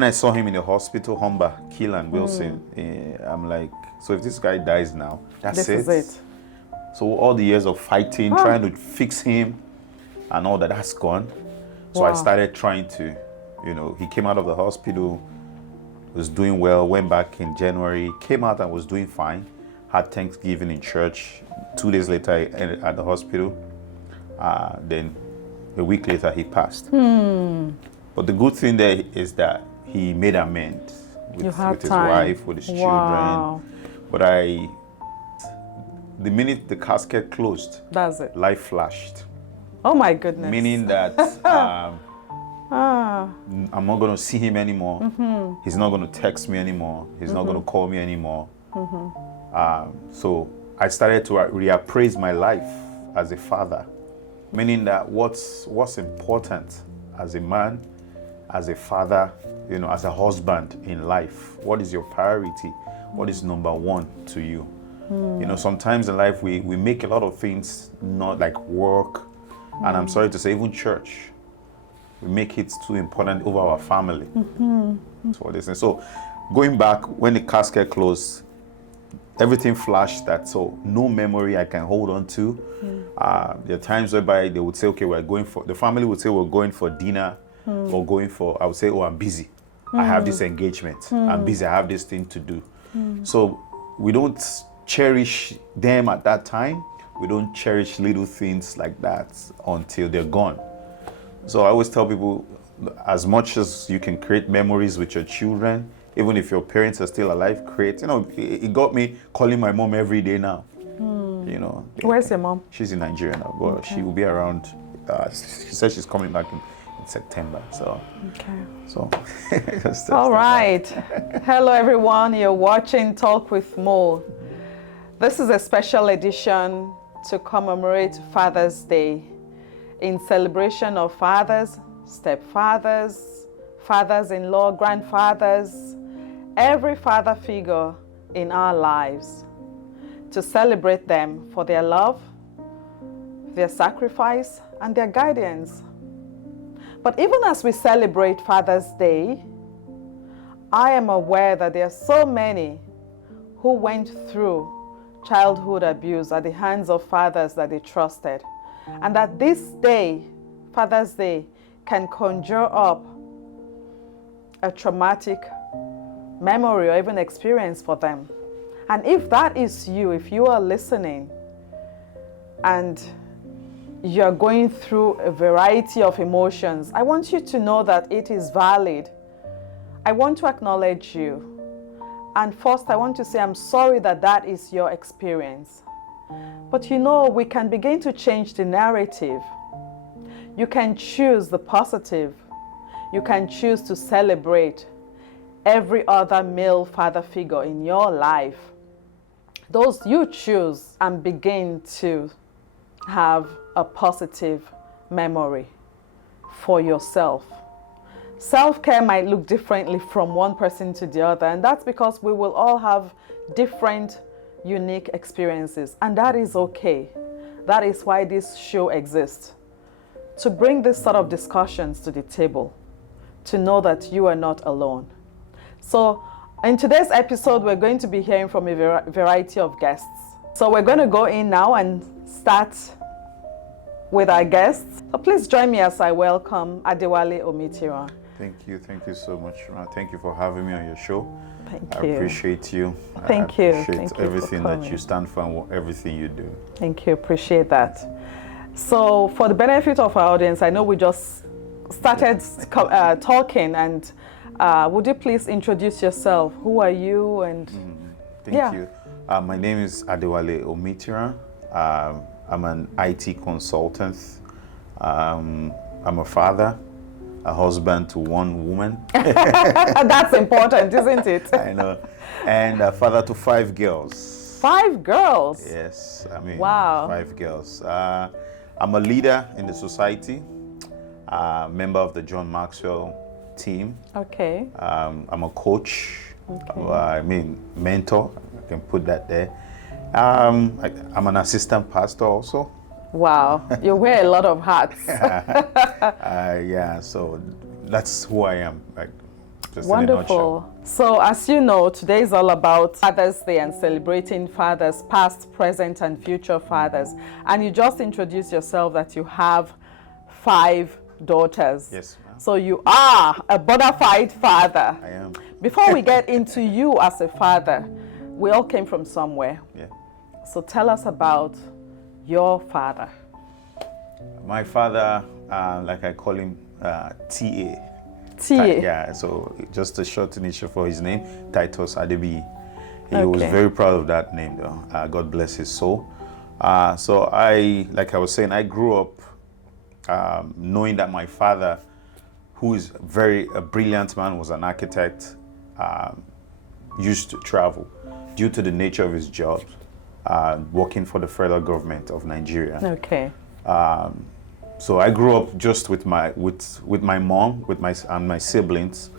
when I saw him in the hospital, Humber, Keelan Wilson, I'm like, so if this guy dies now, that's This is it. So all the years of fighting, trying to fix him and all that's gone. So I started trying to, he came out of the hospital, was doing well, went back in January, came out and was doing fine, had Thanksgiving in church. 2 days later, I ended at the hospital. Then a week later, he passed. But the good thing there is that he made amends with his wife, with his children. But the minute the casket closed, that's it. Life flashed. Oh my goodness. Meaning that I'm not going to see him anymore. He's not going to text me anymore. He's not going to call me anymore. So I started to reappraise my life as a father. Meaning that what's important as a man, as a father, as a husband in life. What is your priority? What is number one to you? Sometimes in life we make a lot of things not like work, and I'm sorry to say even church. We make it too important over our family. That's what they say. So going back, when the casket closed, everything flashed so no memory I can hold on to. There are times whereby they would say, okay, the family would say we're going for dinner or I would say, oh, I'm busy. I have this engagement. I'm busy. I have this thing to do. So we don't cherish them at that time. We don't cherish little things like that until they're gone. So I always tell people, as much as you can create memories with your children, even if your parents are still alive, create. It got me calling my mom every day now. Where's your mom? She's in Nigeria now, but she will be around. She said she's coming back in September. So. Okay. So. All right. Hello, everyone. You're watching Talk with Mo. This is a special edition to commemorate Father's Day in celebration of fathers, stepfathers, fathers-in-law, grandfathers, every father figure in our lives, to celebrate them for their love, their sacrifice, and their guidance. But even as we celebrate Father's Day, I am aware that there are so many who went through childhood abuse at the hands of fathers that they trusted, and that this day, Father's Day, can conjure up a traumatic memory or even experience for them. And if that is you, if you are listening and you're going through a variety of emotions, I want you to know that it is valid. I want to acknowledge you. And first, I want to say I'm sorry that that is your experience. But we can begin to change the narrative. You can choose the positive. You can choose to celebrate every other male father figure in your life. Those you choose, and begin to have a positive memory for yourself. Self-care might look differently from one person to the other, and that's because we will all have different, unique experiences, and that is okay. That is why this show exists, to bring this sort of discussions to the table, to know that you are not alone. So in today's episode, we're going to be hearing from a variety of guests. So we're going to go in now and start with our guests. So please join me as I welcome Adewale Omitira. Thank you so much. Thank you for having me on your show. Thank I you. appreciate you. Thank I you. appreciate Thank you everything for that coming. you stand for and everything you do. Thank you. Appreciate that. So for the benefit of our audience, I know we just started talking, and would you please introduce yourself? Who are you? And Thank you. My name is Adewale Omitira. I'm an IT consultant. I'm a father, a husband to one woman. That's important, isn't it? I know. And a father to 5 girls. 5 girls? Yes. Wow. 5 girls. I'm a leader in the society, member of the John Maxwell team. Okay. I'm a coach. Okay. Mentor. I can put that there. I'm an assistant pastor also. Wow, you wear a lot of hats. Yeah, so that's who I am. just in a nutshell. Wonderful. So as you know, today is all about Father's Day and celebrating fathers, past, present, and future fathers. And you just introduced yourself that you have 5 daughters. Yes, ma'am. So you are a bona fide father. I am. Before we get into you as a father, we all came from somewhere. Yeah. So tell us about your father. My father, like I call him, T.A. T.A. Yeah, so just a short initial for his name, Titus Adewale. He was Okay. very proud of that name, though. God bless his soul. So like I was saying, I grew up knowing that my father, who is a brilliant man, was an architect, used to travel due to the nature of his job, working for the federal government of Nigeria. Okay. So I grew up just with my mom, and my siblings,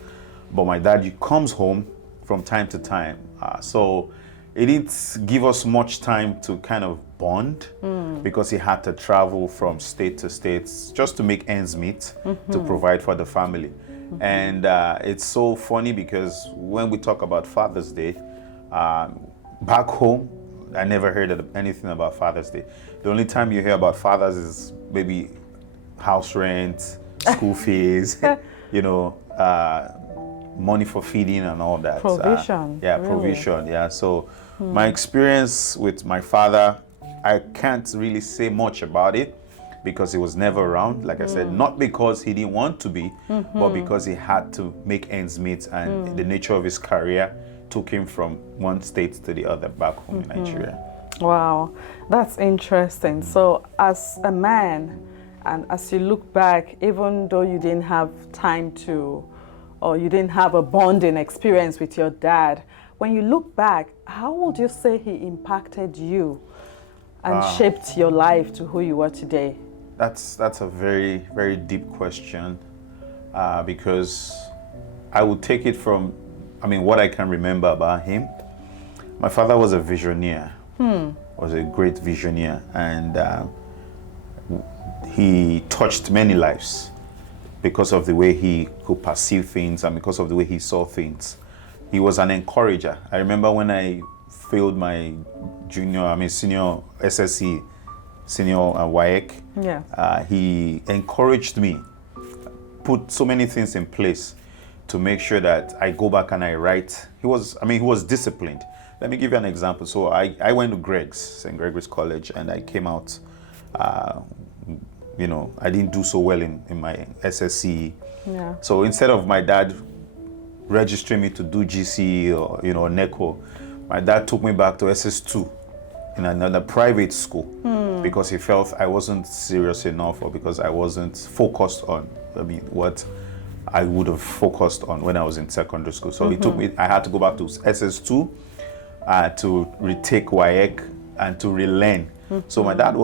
but my dad comes home from time to time. So it didn't give us much time to kind of bond because he had to travel from state to state just to make ends meet to provide for the family. And it's so funny because when we talk about Father's Day, back home, I never heard anything about Father's Day. The only time you hear about fathers is maybe house rent, school fees, money for feeding and all that. Provision. Really? Provision. Yeah. So my experience with my father, I can't really say much about it because he was never around. Like I said, not because he didn't want to be, but because he had to make ends meet, and the nature of his career took him from one state to the other back home in Nigeria. Wow, that's interesting. So as a man, and as you look back, even though you didn't have time to, or you didn't have a bonding experience with your dad, when you look back, how would you say he impacted you and shaped your life to who you are today? That's a very, very deep question, because I would take it from, what I can remember about him. My father was a visioneer, was a great visioneer, and he touched many lives because of the way he could perceive things and because of the way he saw things. He was an encourager. I remember when I failed my senior SSC, senior WAEC, he encouraged me, put so many things in place to make sure that I go back and I write. He was disciplined. Let me give you an example. So I went to St. Gregory's College, and I came out, I didn't do so well in my SSC. Yeah. So instead of my dad registering me to do GCE or NECO, my dad took me back to SS2 in another private school because he felt I wasn't serious enough, or because I wasn't focused on what I would have focused on when I was in secondary school. So he took me, I had to go back to SS2 to retake WAEC and to relearn. So my dad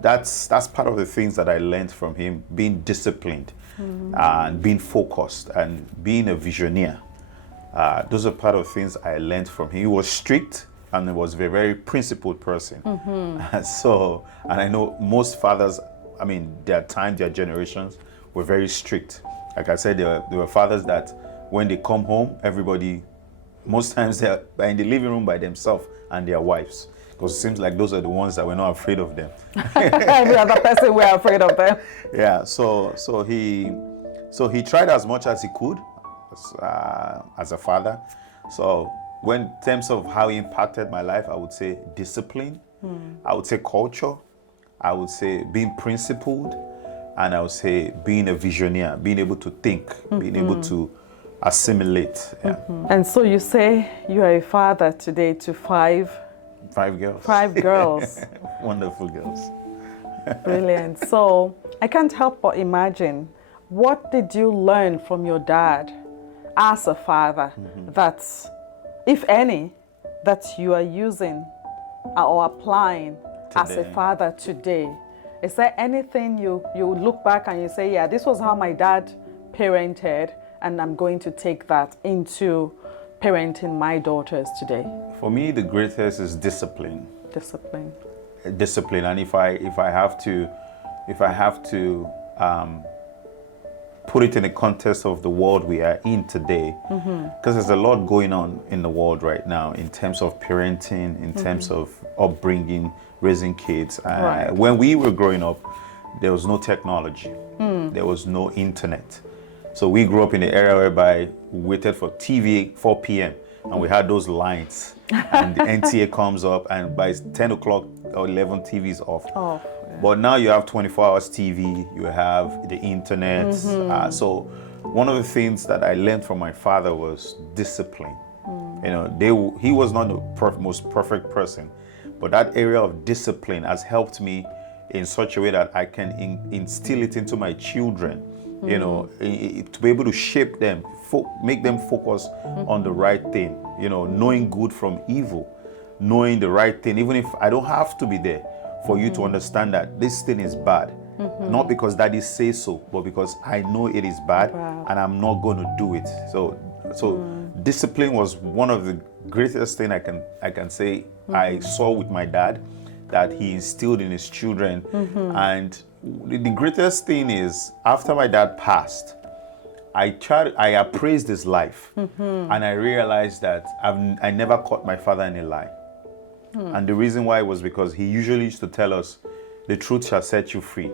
that's part of the things that I learned from him, being disciplined and being focused and being a visioneer. Those are part of things I learned from him. He was strict and he was a very, very principled person. So, and I know most fathers, their generations were very strict. Like I said, there were fathers that when they come home, everybody, most times they're in the living room by themselves and their wives. Because it seems like those are the ones that were not afraid of them. Every other person were afraid of them. Yeah, so he tried as much as he could as a father. So when in terms of how he impacted my life, I would say discipline, I would say culture, I would say being principled, and I would say being a visioneer, being able to think, being able to assimilate. Yeah. And so you say you are a father today to 5 girls. 5 girls. Wonderful girls. Brilliant. So I can't help but imagine, what did you learn from your dad as a father that, if any, that you are using or applying as a father today? Is there anything you look back and you say, yeah, this was how my dad parented, and I'm going to take that into parenting my daughters today? For me, the greatest is discipline. Discipline. Discipline, and if I have to put it in the context of the world we are in today, because there's a lot going on in the world right now in terms of parenting, in terms of upbringing, raising kids. Right. When we were growing up, there was no technology, there was no internet. So we grew up in the era whereby we waited for TV 4 p.m. and we had those lines, and the NTA comes up, and by 10 o'clock or 11, TV is off. Oh, But now you have 24 hours TV, you have the internet. So one of the things that I learned from my father was discipline. You know, he was not the most perfect person, but that area of discipline has helped me in such a way that I can instill it into my children. You know, to be able to shape them, make them focus on the right thing. You know, knowing good from evil, knowing the right thing, even if I don't have to be there for you to understand that this thing is bad. Not because daddy says so, but because I know it is bad. Wow. And I'm not going to do it. So discipline was one of the greatest thing I can say I saw with my dad, that he instilled in his children. And the greatest thing is, after my dad passed, I appraised his life, and I realized that I never caught my father in a lie. And the reason why was because he usually used to tell us, the truth shall set you free.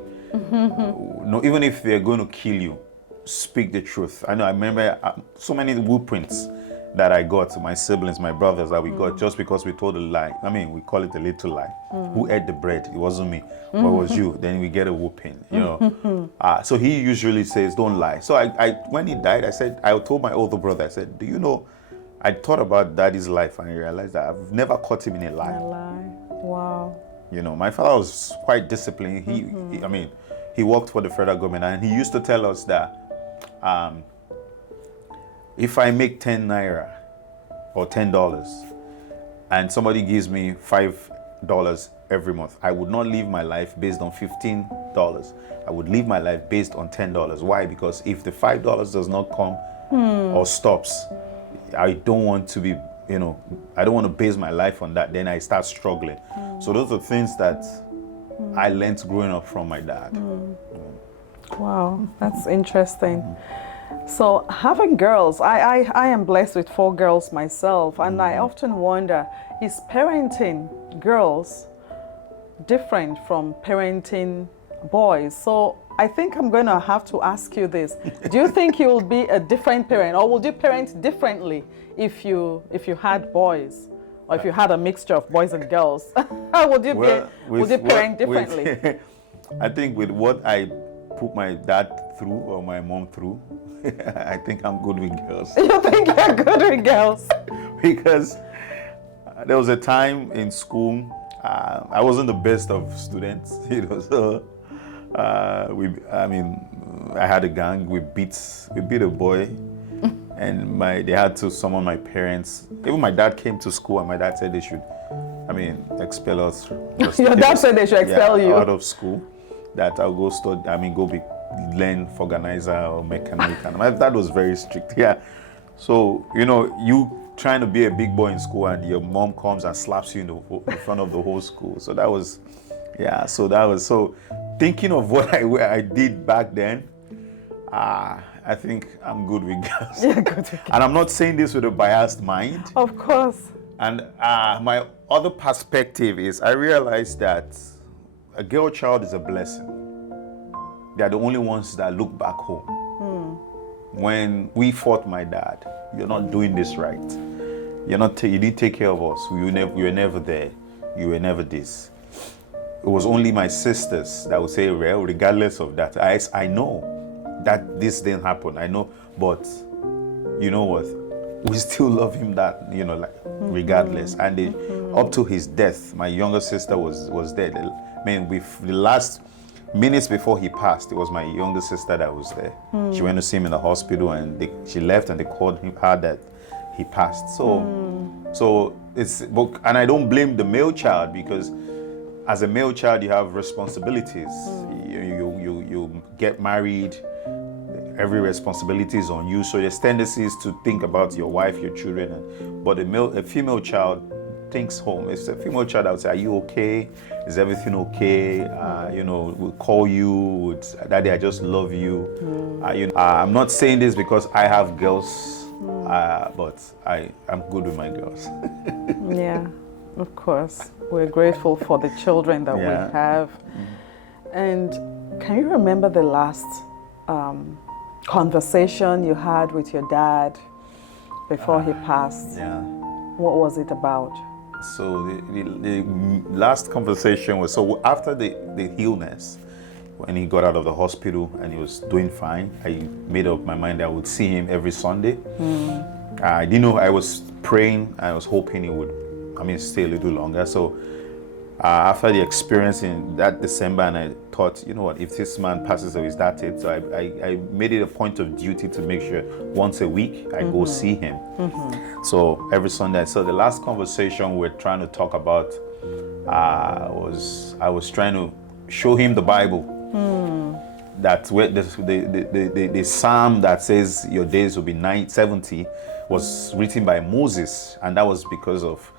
No, even if they're going to kill you, speak the truth. I remember so many whoopings that I got to my siblings, my brothers, that we got just because we told a lie. I mean, we call it a little lie. Who ate the bread? It wasn't me. But it was you. Then we get a whooping, you know. So he usually says, don't lie. So I when he died, I told my older brother, I said, do you know, I thought about daddy's life and I realized that I've never caught him in a lie. A lie. Wow. You know, my father was quite disciplined. He worked for the federal government, and he used to tell us that if I make 10 naira or $10 and somebody gives me $5 every month, I would not live my life based on $15. I would live my life based on $10. Why? Because if the $5 does not come or stops, I don't want to be, you know, I don't want to base my life on that. Then I start struggling. So those are things that I learned growing up from my dad. Wow, that's interesting. So having girls, I am blessed with 4 girls myself, and I often wonder, is parenting girls different from parenting boys? So I think I'm going to have to ask you this. Do you think you will be a different parent, or would you parent differently if you had boys, or if you had a mixture of boys and girls? would you parent differently? I think with what I put my dad through or my mom through, I think I'm good with girls. You think you're good with girls? Because there was a time in school, I wasn't the best of students, you know, so I had a gang. We beat a boy, and they had to summon my parents. Even my dad came to school, and my dad said they should, expel us. Your dad said they should expel you out of school. That I'll go learn organizer or mechanic. And my dad was very strict. Yeah. So, you know, you trying to be a big boy in school, and your mom comes and slaps you in front of the whole school. So that was, so thinking of what I did back then, I think I'm good with girls. Yeah, good with girls. And I'm not saying this with a biased mind. Of course. And my other perspective is, I realized that a girl child is a blessing. They are the only ones that look back home. When we fought my dad, you're not doing this right. You didn't take care of us. You were never there. You were never this. It was only my sisters that would say, well, regardless of that, I know that this didn't happen. I know, but you know what? We still love him that, you know, like regardless. And up to his death, my younger sister was dead. With the last minutes before he passed, it was my younger sister that was there. She went to see him in the hospital, and she left, and they called her that he passed. So it's, and I don't blame the male child, because as a male child you have responsibilities. You get married, every responsibility is on you. So there's tendencies to think about your wife, your children, but a female child things home. It's a female child. I would say, "Are you okay? Is everything okay? We'll call you. Daddy, I just love you." I'm not saying this because I have girls, but I'm good with my girls. Yeah, of course. We're grateful for the children that we have. And can you remember the last conversation you had with your dad before he passed? Yeah. What was it about? So the last conversation was, so after the illness, when he got out of the hospital and he was doing fine, I made up my mind I would see him every Sunday. I didn't know, I was praying, I was hoping he would, stay a little longer. So after the experience in that December, and I thought, you know what, if this man passes away, is that it? So I made it a point of duty to make sure once a week I go see him. So every Sunday. So the last conversation we're trying to talk about I was trying to show him the Bible. That where the psalm that says your days will be 70 was written by Moses, and that was because of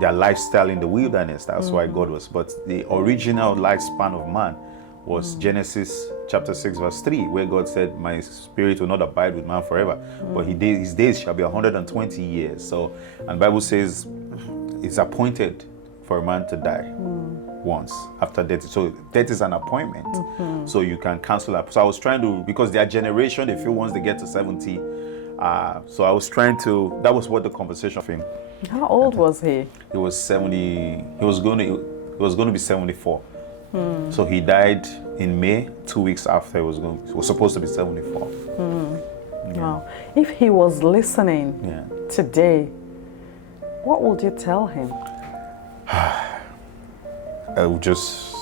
their lifestyle in the wilderness. That's why God was. But the original lifespan of man was Genesis chapter 6 verse 3, where God said, "My spirit will not abide with man forever, but his days shall be 120 years." So, and the Bible says it's appointed for a man to die once after death. So death is an appointment. So you can cancel that. So I was trying to, because their generation, they feel once they get to 70. So I was trying to, that was what the conversation of him. How old was he? He was 70, he was going to be 74. So he died in May, 2 weeks after he was supposed to be 74. Wow. If he was listening today, what would you tell him? I would just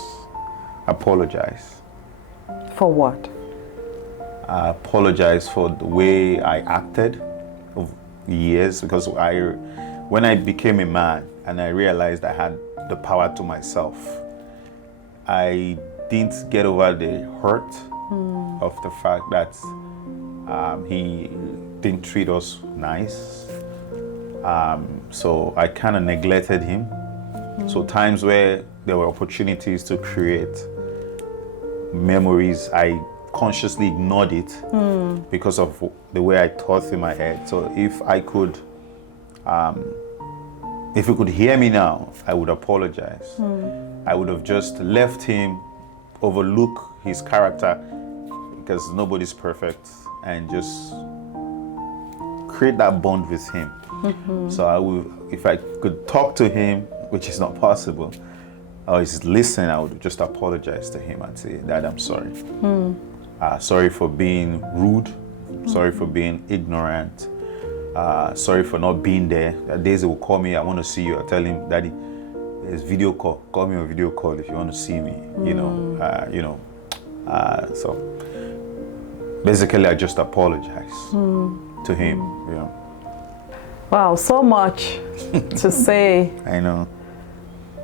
apologize. For what? I apologize for the way I acted over the years, because when I became a man and I realized I had the power to myself, I didn't get over the hurt of the fact that he didn't treat us nice. So I kind of neglected him. So times where there were opportunities to create memories, I consciously ignored it because of the way I thought in my head. So if you could hear me now, I would apologize. I would have just left him overlook his character, because nobody's perfect, and just create that bond with him. So I would, if I could talk to him, which is not possible, or is listen, I would just apologize to him and say, "Dad, I'm sorry. Sorry for being rude. Sorry for being ignorant. Sorry for not being there. There are days they will call me, I want to see you. I tell him, Daddy, there's video call. Call me on video call if you want to see me. So basically, I just apologize to him. Wow, so much to say. I know.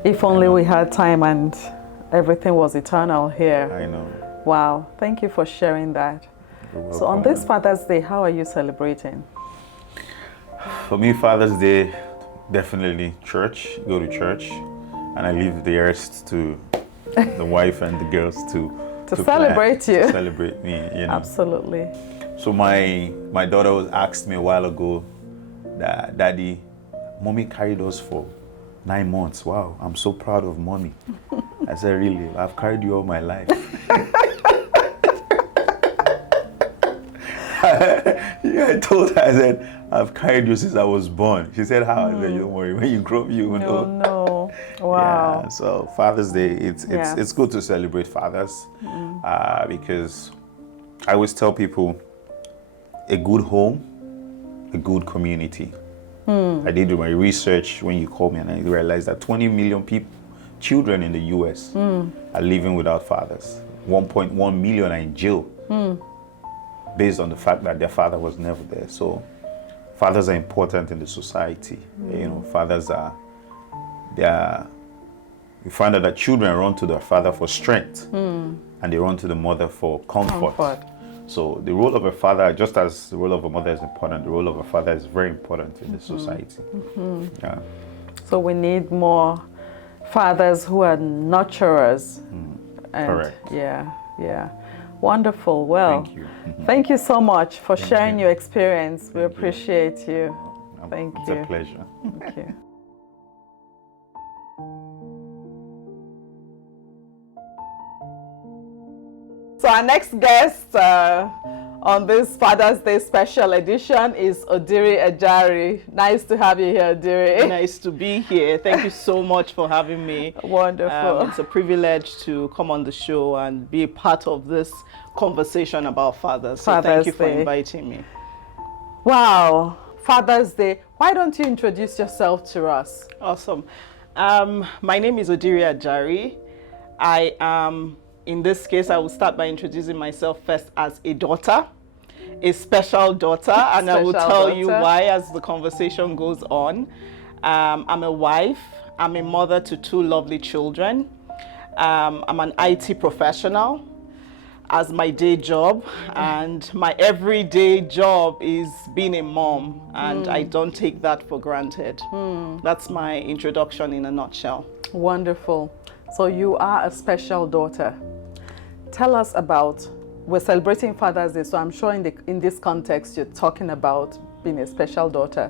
If only we had time and everything was eternal here. I know. Wow, thank you for sharing that. So on this Father's Day, how are you celebrating? For me, Father's Day, definitely church, go to church, and I leave the rest to the wife and the girls to celebrate you. To celebrate me, Absolutely. So my daughter asked me a while ago, that, "Daddy, Mommy carried us for 9 months. Wow, I'm so proud of Mommy." I said, "Really? I've carried you all my life." I told her, I said, "I've carried you since I was born." She said, "How?" I said, "Don't worry, when you grow up, you will know." Oh no! Wow. Yeah, so Father's Day, it's good to celebrate fathers, because I always tell people, a good home, a good community. I did my research when you called me, and I realized that 20 million children in the US are living without fathers. 1.1 million are in jail based on the fact that their father was never there. So fathers are important in the society. Fathers you find out that children run to their father for strength, and they run to the mother for comfort. So the role of a father, just as the role of a mother is important, the role of a father is very important in the society. Yeah. So we need more fathers who are nurturers. And Correct. Yeah, yeah. Wonderful. Well, Thank you. thank you so much for Thank sharing you. your experience. We Thank you. appreciate you. Thank It's you. a pleasure. Thank you. So our next guest on this Father's Day special edition is Odiri Ejari. Nice to have you here, Odiri. Nice to be here. Thank you so much for having me. Wonderful. It's a privilege to come on the show and be a part of this conversation about fathers. So thank you for Day. inviting me. Wow, Father's Day. Why don't you introduce yourself to us? Awesome. My name is Odiri Ejari. I am, in this case, I will start by introducing myself first as a daughter, a special daughter, and I will tell you why as the conversation goes on. I'm a wife. I'm a mother to 2 lovely children. I'm an IT professional as my day job, and my everyday job is being a mom, and I don't take that for granted. That's my introduction in a nutshell. Wonderful. So you are a special daughter. Tell us about, we're celebrating Father's Day, so I'm sure in this context you're talking about being a special daughter,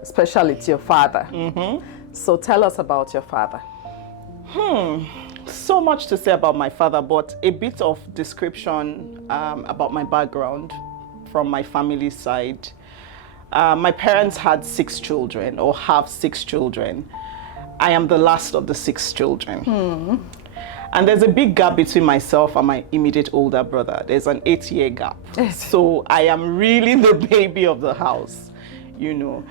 especially to your father. So tell us about your father. So much to say about my father, but a bit of description about my background from my family side. My parents had 6 children, or have 6 children. I am the last of the 6 children. And there's a big gap between myself and my immediate older brother. There's an 8-year gap. So I am really the baby of the house, you know.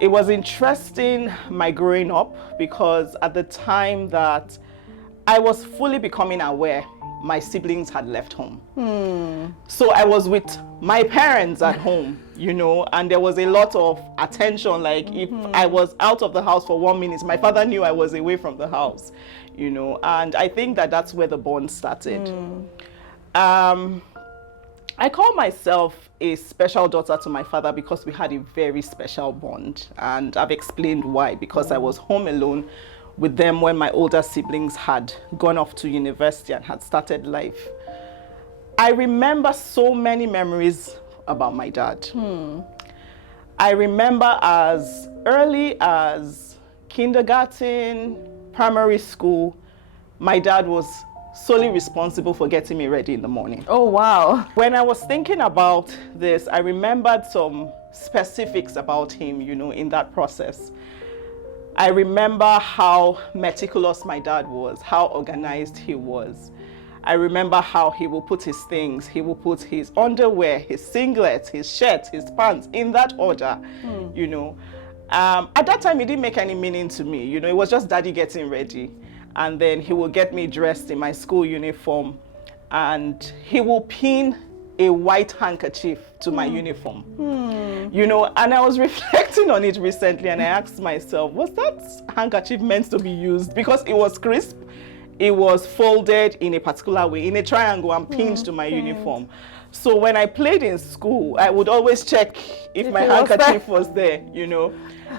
It was interesting, my growing up, because at the time that I was fully becoming aware, my siblings had left home. So I was with my parents at home, you know, and there was a lot of attention. Like if I was out of the house for 1 minute, my father knew I was away from the house, you know, and I think that that's where the bond started. I call myself a special daughter to my father because we had a very special bond, and I've explained why. Because I was home alone with them when my older siblings had gone off to university and had started life. I remember so many memories about my dad. I remember as early as kindergarten, primary school, my dad was solely responsible for getting me ready in the morning. Oh, wow. When I was thinking about this, I remembered some specifics about him, you know, in that process. I remember how meticulous my dad was, how organized he was. I remember how he will put his things, he will put his underwear, his singlets, his shirts, his pants in that order, you know. At that time, it didn't make any meaning to me, you know, it was just daddy getting ready. And then he will get me dressed in my school uniform, and he will pin a white handkerchief to my uniform. You know, and I was reflecting on it recently, and I asked myself, was that handkerchief meant to be used? Because it was crisp, it was folded in a particular way, in a triangle, and pinned to my uniform. So when I played in school, I would always check if my handkerchief was there, you know.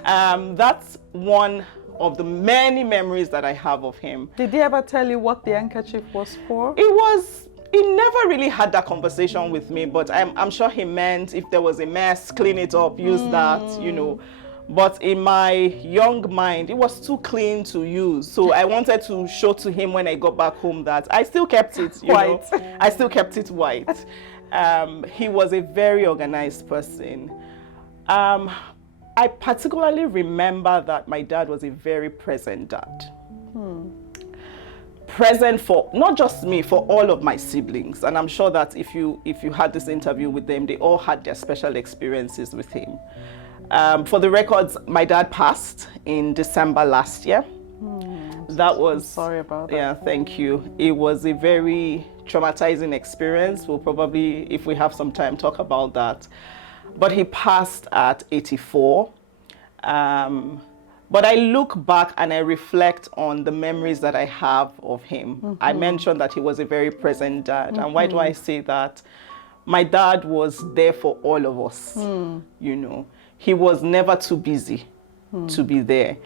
That's one of the many memories that I have of him. Did he ever tell you what the handkerchief was for? He never really had that conversation with me, but I'm sure he meant if there was a mess, clean it up, use that, you know. But in my young mind, it was too clean to use. So I wanted to show to him when I got back home that I still kept it, you know. I still kept it white. He was a very organized person. I particularly remember that my dad was a very present dad. Present for not just me, for all of my siblings. And I'm sure that if you had this interview with them, they all had their special experiences with him. For the records, my dad passed in December last year. I'm sorry about that. Yeah, thank you. It was a very traumatizing experience. We'll probably, if we have some time, talk about that. But he passed at 84. But I look back and I reflect on the memories that I have of him. I mentioned that he was a very present dad. And why do I say that? My dad was there for all of us, you know. He was never too busy to be there.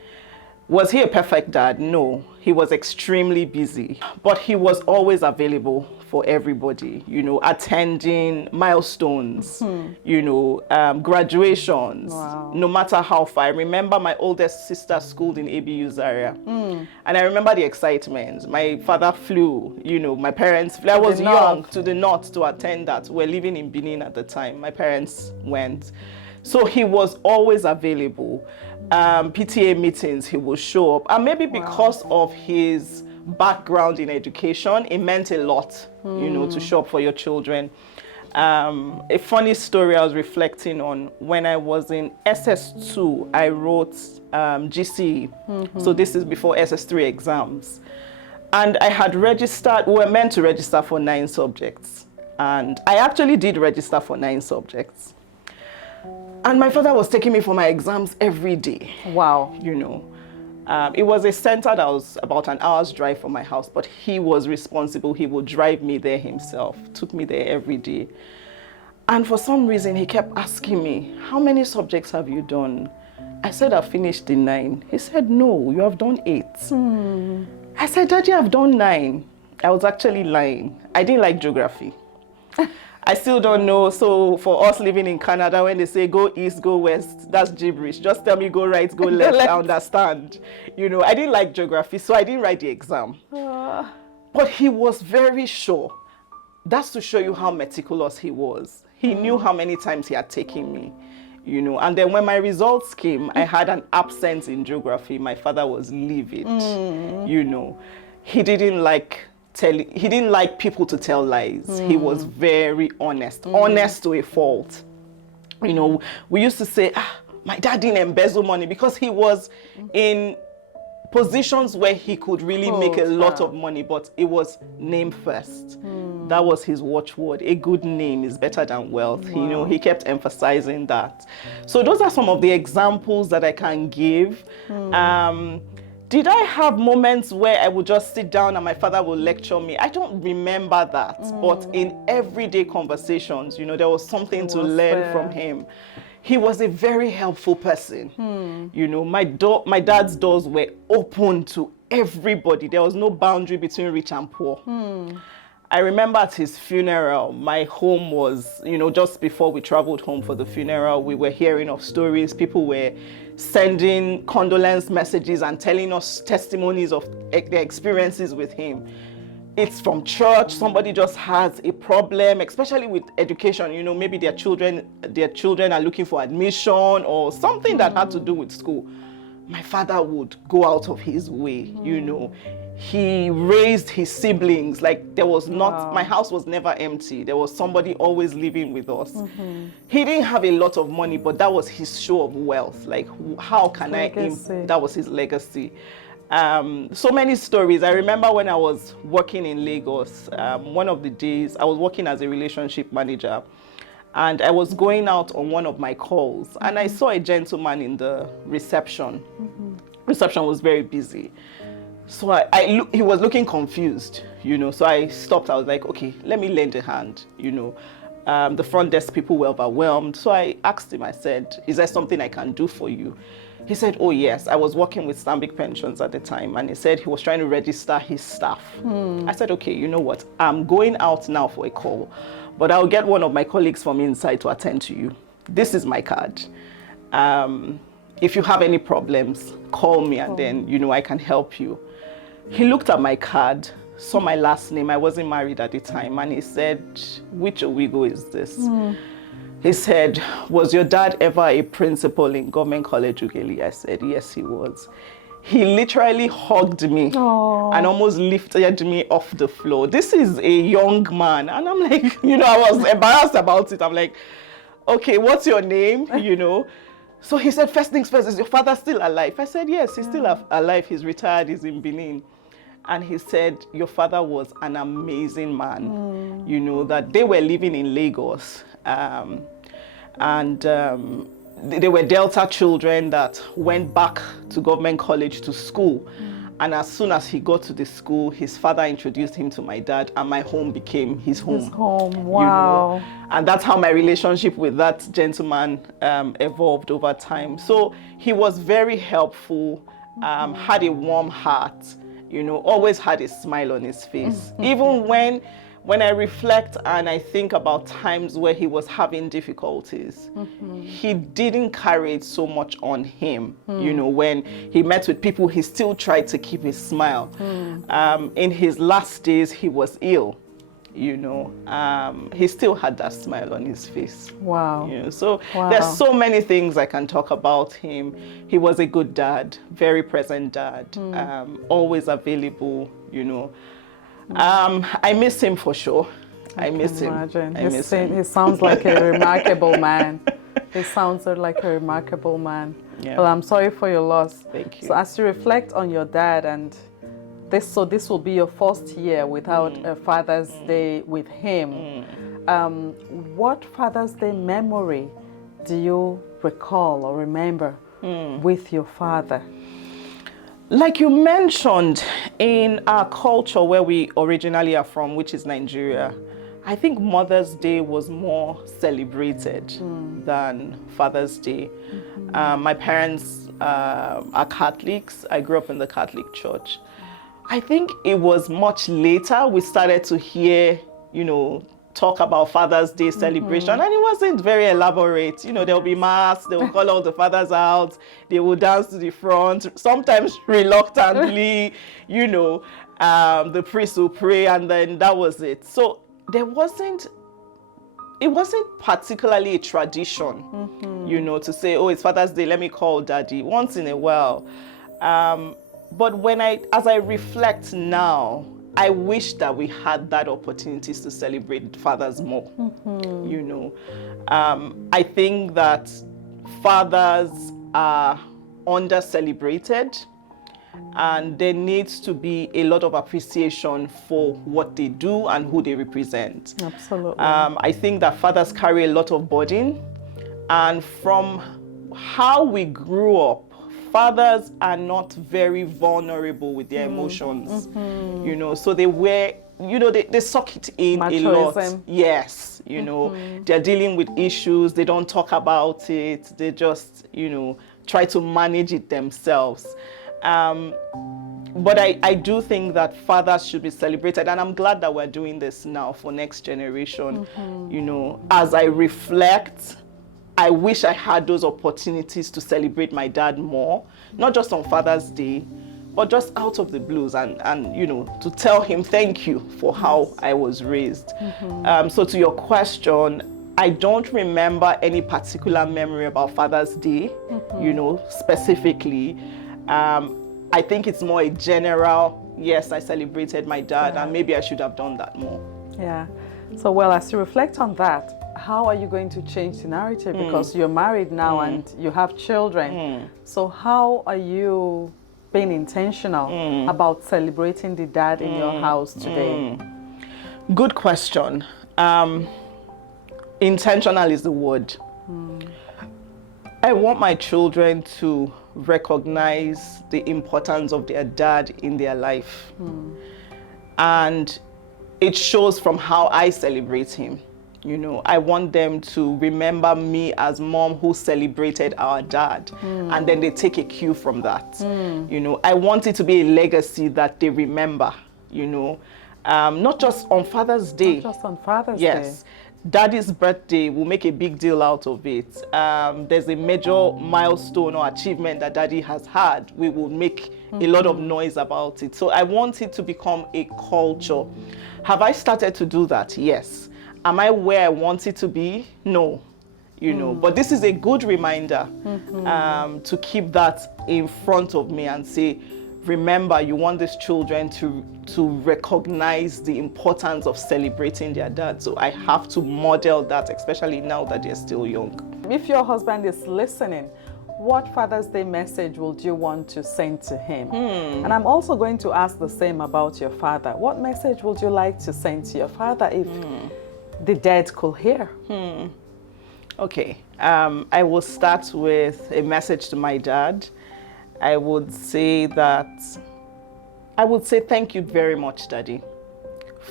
Was he a perfect dad? No, he was extremely busy, but he was always available for everybody, you know, attending milestones, you know, graduations, no matter how far. I remember my oldest sister schooled in ABU Zaria, and I remember the excitement. My father flew, you know, my parents flew. I was young, to the north to attend that. We're living in Benin at the time. My parents went. So he was always available. PTA meetings, he will show up. And maybe because of his background in education, it meant a lot, you know, to show up for your children. A funny story I was reflecting on, when I was in SS2, I wrote GCE. So this is before SS3 exams. And I had registered, we were meant to register for 9 subjects. And I actually did register for 9 subjects. And my father was taking me for my exams every day. Wow. You know, it was a center that was about an hour's drive from my house, but he was responsible. He would drive me there himself, took me there every day. And for some reason, he kept asking me, how many subjects have you done? I said, I've finished the 9. He said, no, you have done 8. I said, Daddy, I've done 9. I was actually lying. I didn't like geography. I still don't know. So for us living in Canada, when they say go east, go west, that's gibberish. Just tell me go right, go left, I understand. You know, I didn't like geography, so I didn't write the exam. But he was very sure. That's to show you how meticulous he was. He knew how many times he had taken me, you know. And then when my results came, I had an absence in geography. My father was livid, you know. He didn't like people to tell lies. He was very honest, honest to a fault. You know, we used to say, my dad didn't embezzle money, because he was in positions where he could really make a lot of money, but it was name first. That was his watchword. A good name is better than wealth. You know, he kept emphasizing that. So those are some of the examples that I can give. Did I have moments where I would just sit down and my father would lecture me? I don't remember that. But in everyday conversations, you know, there was something to learn from him. He was a very helpful person. You know, my dad's doors were open to everybody. There was no boundary between rich and poor. I remember at his funeral, my home was, you know, just before we traveled home for the funeral, we were hearing of stories. People were sending condolence messages and telling us testimonies of their experiences with him. It's from church. Somebody just has a problem, especially with education. You know, maybe their children are looking for admission or something that had to do with school. My father would go out of his way, you know. He raised his siblings. Like, there was not, my house was never empty. There was somebody always living with us. He didn't have a lot of money, but that was his show of wealth. Like, how can that was his legacy. So many stories. I remember when I was working in Lagos, one of the days I was working as a relationship manager, and I was going out on one of my calls, and I saw a gentleman in the reception. Reception was very busy. So he was looking confused, you know, so I stopped. I was like, okay, let me lend a hand, you know. The front desk people were overwhelmed. So I asked him, I said, is there something I can do for you? He said, oh yes, I was working with Stanbic Pensions at the time, and he said he was trying to register his staff. I said, okay, you know what, I'm going out now for a call, but I'll get one of my colleagues from inside to attend to you. This is my card. If you have any problems, call me, and then, you know, I can help you. He looked at my card, saw my last name. I wasn't married at the time, and he said, which Owigo is this? He said, was your dad ever a principal in Government College Ughelli? I said, yes, he was. He literally hugged me and almost lifted me off the floor. This is a young man. And I'm like, you know, I was embarrassed about it. I'm like, okay, what's your name? You know? So he said, first things first, is your father still alive? I said, yes, he's still alive. He's retired, he's in Benin. And he said, your father was an amazing man. You know, that they were living in Lagos. They were Delta children that went back to government college to school. And as soon as he got to the school, his father introduced him to my dad, and my home became his home. His home, wow. You know? And that's how my relationship with that gentleman evolved over time. So he was very helpful, had a warm heart, you know, always had a smile on his face. Even when I reflect and I think about times where he was having difficulties, he didn't carry it so much on him. You know, when he met with people, he still tried to keep his smile. In his last days, he was ill. You know, he still had that smile on his face. Wow. You know, so there's so many things I can talk about him. He was a good dad, very present dad, always available, you know. I miss him for sure. I miss him. I miss him. He sounds like a remarkable man. He sounds like a remarkable man. Yeah. Well, I'm sorry for your loss. Thank you. So as you reflect on your dad, and this will be your first year without a Father's Day with him. What Father's Day memory do you recall or remember with your father? Like you mentioned, in our culture where we originally are from, which is Nigeria, I think Mother's Day was more celebrated than Father's Day. My parents are Catholics. I grew up in the Catholic Church. I think it was much later we started to hear, you know, talk about Father's Day celebration, and it wasn't very elaborate. You know, there'll be mass, they will call all the fathers out, they will dance to the front, sometimes reluctantly, you know, the priest will pray, and then that was it. So it wasn't particularly a tradition, you know, to say, oh, it's Father's Day, let me call daddy once in a while. But as I reflect now, I wish that we had that opportunities to celebrate fathers more. You know, I think that fathers are under-celebrated, and there needs to be a lot of appreciation for what they do and who they represent. Absolutely. I think that fathers carry a lot of burden, and from how we grew up, fathers are not very vulnerable with their emotions, you know, so they suck it in a lot. Yes, you know, they're dealing with issues, they don't talk about it, they just, you know, try to manage it themselves. But I do think that fathers should be celebrated, and I'm glad that we're doing this now for next generation. You know, as I reflect, I wish I had those opportunities to celebrate my dad more, not just on Father's Day, but just out of the blues, and you know, to tell him thank you for how I was raised. So to your question, I don't remember any particular memory about Father's Day, you know, specifically. I think it's more a general, yes, I celebrated my dad, and maybe I should have done that more. Yeah. So, well, as you reflect on that, how are you going to change the narrative? Because you're married now and you have children. So how are you being intentional about celebrating the dad in your house today? Good question. Intentional is the word. I want my children to recognize the importance of their dad in their life. And it shows from how I celebrate him. You know, I want them to remember me as mom who celebrated our dad, and then they take a cue from that. You know, I want it to be a legacy that they remember, you know, not just on Father's Day. Not just on Father's Day. Yes. Daddy's birthday, we'll make a big deal out of it. There's a major milestone or achievement that daddy has had. We will make a lot of noise about it. So I want it to become a culture. Have I started to do that? Yes. Am I where I want it to be? No. You know, but this is a good reminder to keep that in front of me and say, remember, you want these children to recognize the importance of celebrating their dad. So I have to model that, especially now that they're still young. If your husband is listening, what Father's Day message would you want to send to him? And I'm also going to ask the same about your father. What message would you like to send to your father if the dad could hear? Okay, I will start with a message to my dad. I would say that I would say thank you very much, Daddy,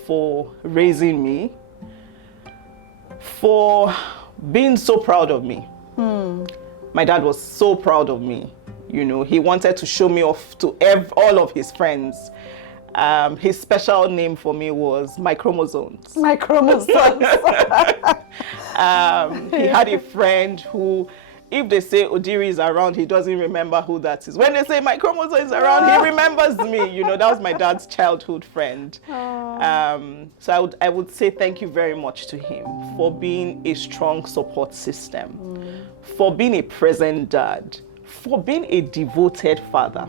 for raising me, for being so proud of me. My dad was so proud of me. You know, he wanted to show me off to all of his friends. His special name for me was my chromosomes. My chromosomes. He had a friend who, if they say Odiri is around, he doesn't remember who that is. When they say my chromosome is around, he remembers me. You know, that was my dad's childhood friend. So I would say thank you very much to him for being a strong support system, for being a present dad, for being a devoted father.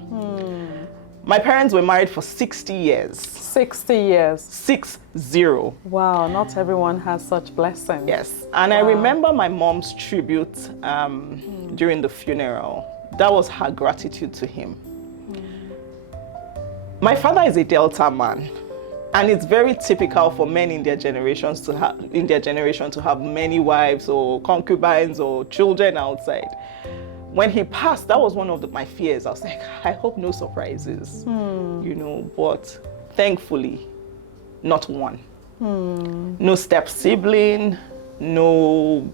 My parents were married for 60 years. 60 years. 6-0. Wow, not everyone has such blessings. Yes, and I remember my mom's tribute during the funeral. That was her gratitude to him. My father is a Delta man, and it's very typical for men in their generation to have many wives or concubines or children outside. When he passed, that was one of my fears. I was like, I hope no surprises, you know, but thankfully, not one. No step sibling, no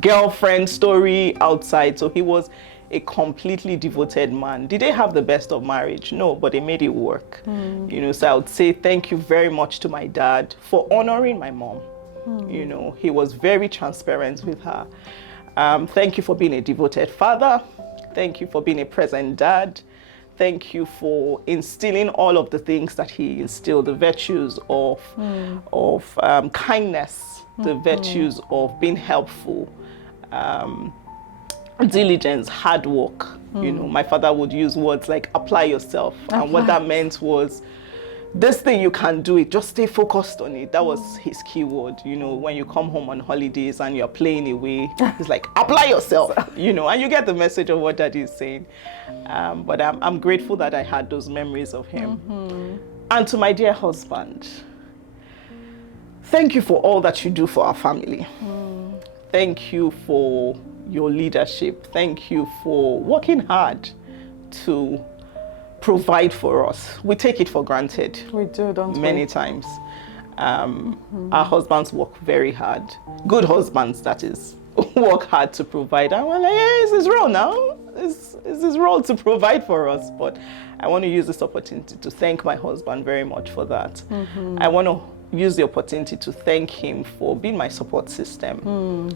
girlfriend story outside. So he was a completely devoted man. Did they have the best of marriage? No, but they made it work. You know, so I would say thank you very much to my dad for honoring my mom. You know, he was very transparent with her. Thank you for being a devoted father. Thank you for being a present dad. Thank you for instilling all of the things that he instilled, the virtues of kindness, the virtues of being helpful, diligence, hard work. You know, my father would use words like apply yourself. And what that meant was, this thing you can do it, just stay focused on it. That was his key word. You know, when you come home on holidays and you're playing away, he's like, apply yourself, you know, and you get the message of what Daddy is saying. But I'm grateful that I had those memories of him. And to my dear husband, thank you for all that you do for our family. Thank you for your leadership. Thank you for working hard to provide for us. We take it for granted. We do, don't we? Many times. Our husbands work very hard. Good husbands, that is, work hard to provide. And we're like, yeah, it's his role now. It's his role to provide for us. But I want to use this opportunity to thank my husband very much for that. I want to use the opportunity to thank him for being my support system.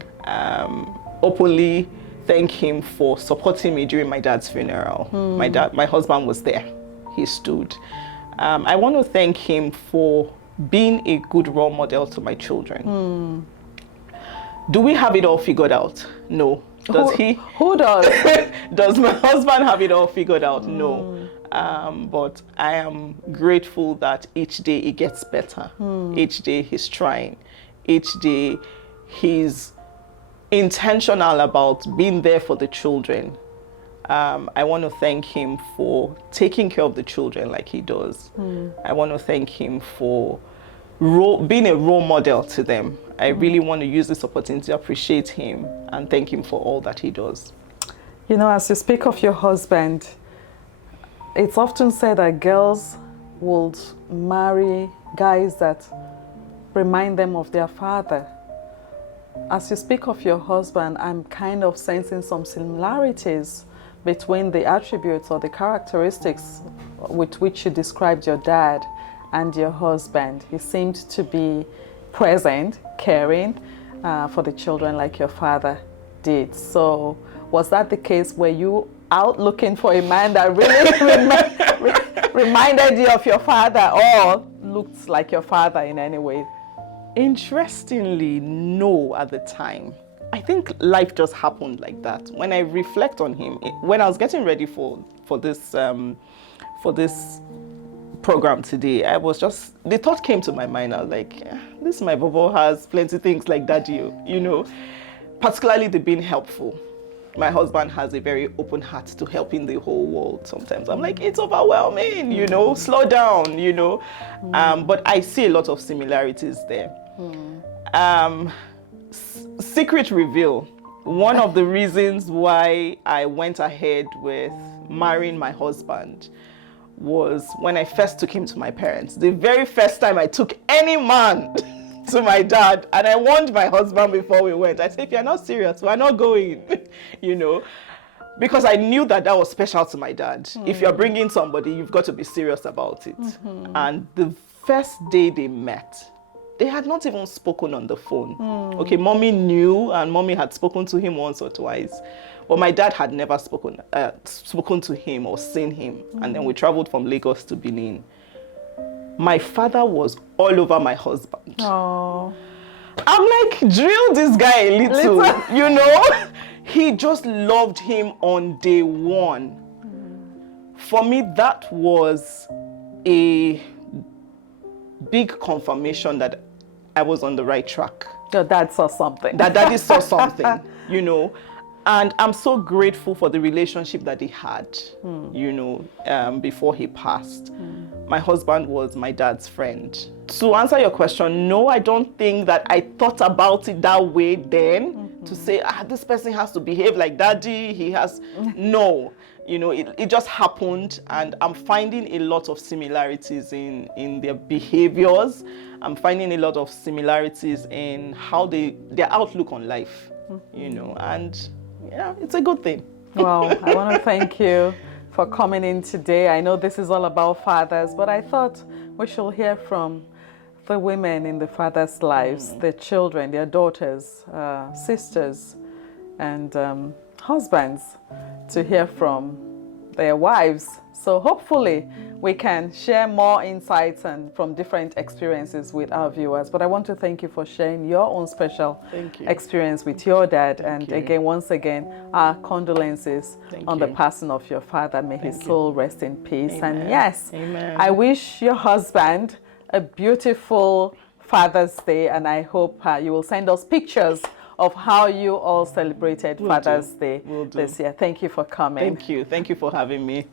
Openly thank him for supporting me during my dad's funeral. My husband was there. He stood. I want to thank him for being a good role model to my children. Do we have it all figured out? No. Does he? Who does? Does my husband have it all figured out? No. But I am grateful that each day it gets better. Each day he's trying. Each day he's intentional about being there for the children. I want to thank him for taking care of the children like he does. I want to thank him for being a role model to them. I really want to use this opportunity to appreciate him and thank him for all that he does. You know, as you speak of your husband, it's often said that girls would marry guys that remind them of their father. As you speak of your husband, I'm kind of sensing some similarities between the attributes or the characteristics with which you described your dad and your husband. He seemed to be present, caring for the children like your father did. So was that the case? Were you out looking for a man that really reminded you of your father or looked like your father in any way? Interestingly, no at the time. I think life just happened like that. When I reflect on him, when I was getting ready for this program today, the thought came to my mind. I was like, this my bobo has plenty things like Daddy, you know, particularly the being helpful. My husband has a very open heart to helping the whole world. Sometimes I'm like, it's overwhelming, you know, slow down, you know. But I see a lot of similarities there. Secret reveal. One of the reasons why I went ahead with marrying my husband was when I first took him to my parents. The very first time I took any man to my dad, and I warned my husband before we went. I said, if you're not serious, we're not going, you know, because I knew that that was special to my dad. If you're bringing somebody, you've got to be serious about it. And the first day they met, they had not even spoken on the phone. Okay, mommy knew, and mommy had spoken to him once or twice. But my dad had never spoken to him or seen him. And then we traveled from Lagos to Benin. My father was all over my husband. Oh. I'm like, drill this guy a little, you know? He just loved him on day one. For me, that was a big confirmation that I was on the right track. Your dad saw something. That daddy saw something, you know? And I'm so grateful for the relationship that he had, you know, before he passed. My husband was my dad's friend. To answer your question, no, I don't think that I thought about it that way then, to say, this person has to behave like daddy, he has, no. You know, it just happened, and I'm finding a lot of similarities in their behaviors. I'm finding a lot of similarities in how their outlook on life, you know, and yeah, it's a good thing. Well, I want to thank you for coming in today. I know this is all about fathers, but I thought we should hear from the women in the fathers' lives, their children, their daughters, sisters, and husbands, to hear from their wives. So hopefully we can share more insights and from different experiences with our viewers. But I want to thank you for sharing your own special experience with your dad. Again, once again, our condolences on the passing of your father. May his soul rest in peace. Amen. And yes, Amen. I wish your husband a beautiful Father's Day, and I hope you will send us pictures of how you all celebrated Father's Day this year. Thank you for coming. Thank you. Thank you for having me.